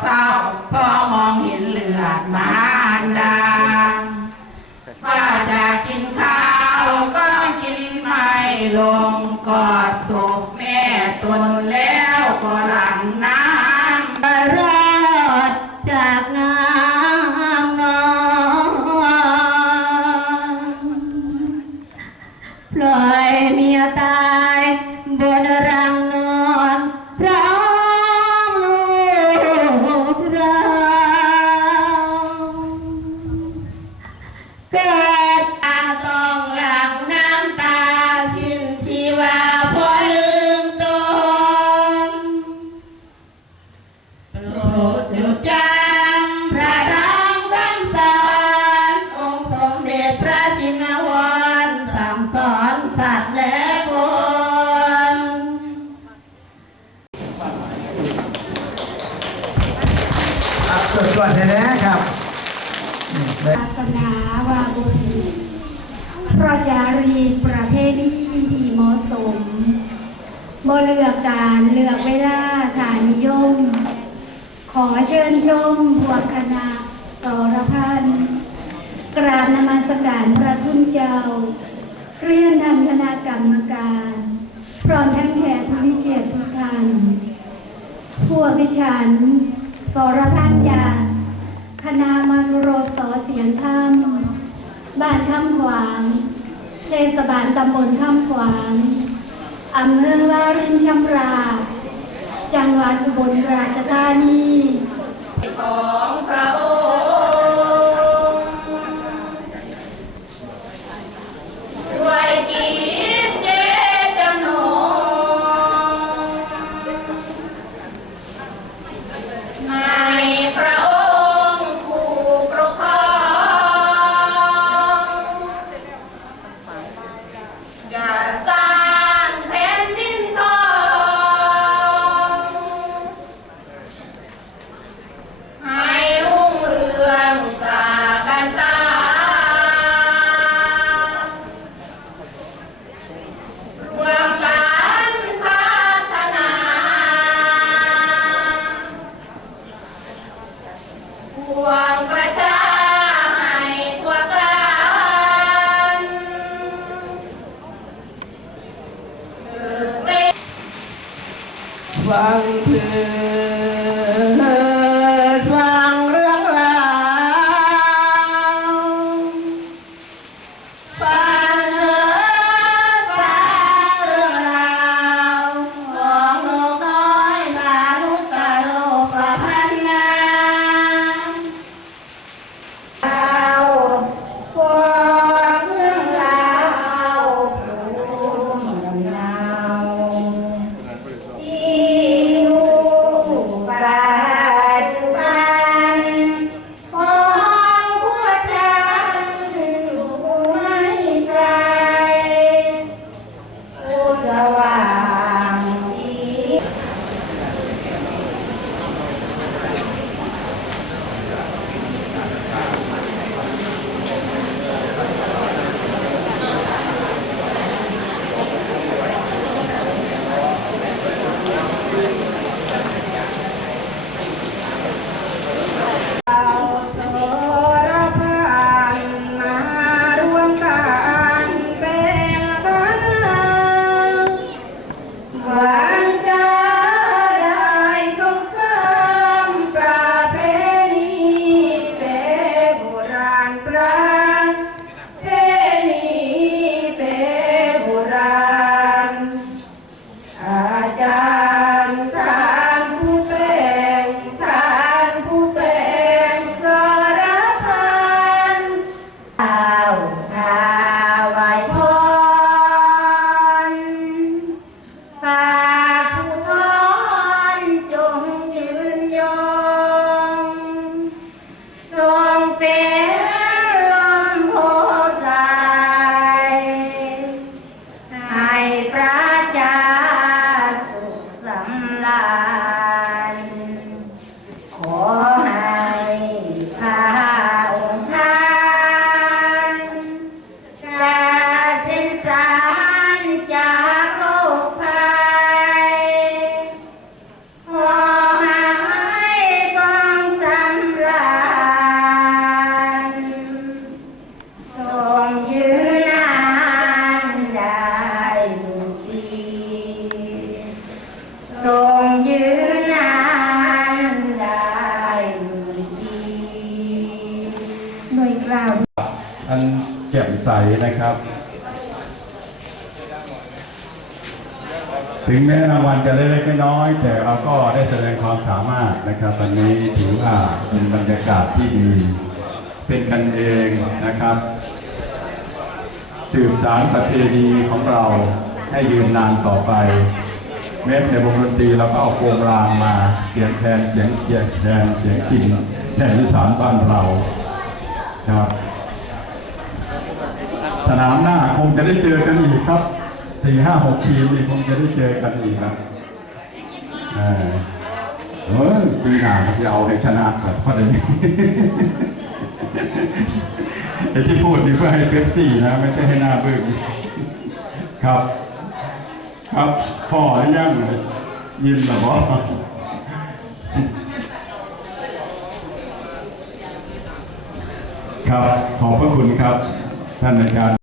さ จุดจังพรังดังสอนองค์สมเด็จพระชินวรสั่สอนสัตว์และคนครับสดสดเลยนะครับศาสนาวาบุรีพระยารีประเภทนี้ดีเหมาะสมบ่เลือกการเลือกเวลาฐานี เชิญชมพวกคณะสรพันกราบนมัสการพระคุณเจ้าเรียนทางคณะกรรมการ พร้อมทั้งแขกผู้มีเกียรติทุกท่านพวกดิฉันสรพันยาคณะมานุโรสอเสียงธรรมบ้านข้ามขวางเทศบาลตำบลข้ามขวางอำเภอวารินชำราบ จังหวัดอุบลราชธานีของพระองค์ ฟังเถิด ให้ประ ใสนะครับ ถึงแม้รางวัลจะเล็กๆน้อยๆแต่เราก็ได้แสดงความสามารถนะครับวันนี้ถือว่าเป็นบรรยากาศที่ดี เป็นกันเองนะครับ สืบสารประเพณีของเราให้ยืนนานต่อไปแม้แต่วงดนตรีเราก็เอาโคมรางมาเสียงแทนเสียงเกียงแทนเสียงกินแทนวิสานบ้านเราครับ สนามหน้าคงจะได้เจอกันอีกครับสี่ห้าหกทีมนี่คงจะได้เจอกันอีกครับอ่าเออปีหน้าจะเอาให้ชนะก่อนเพราะเดี๋ยวนี้ไอ้ที่พูดนี่เพื่อให้เป๊ปซี่นะ ไม่ใช่ให้หน้าบึ้งครับ ครับพ่อยังยินหรอบอครับ ขอบพระคุณครับ ท่านอาจารย์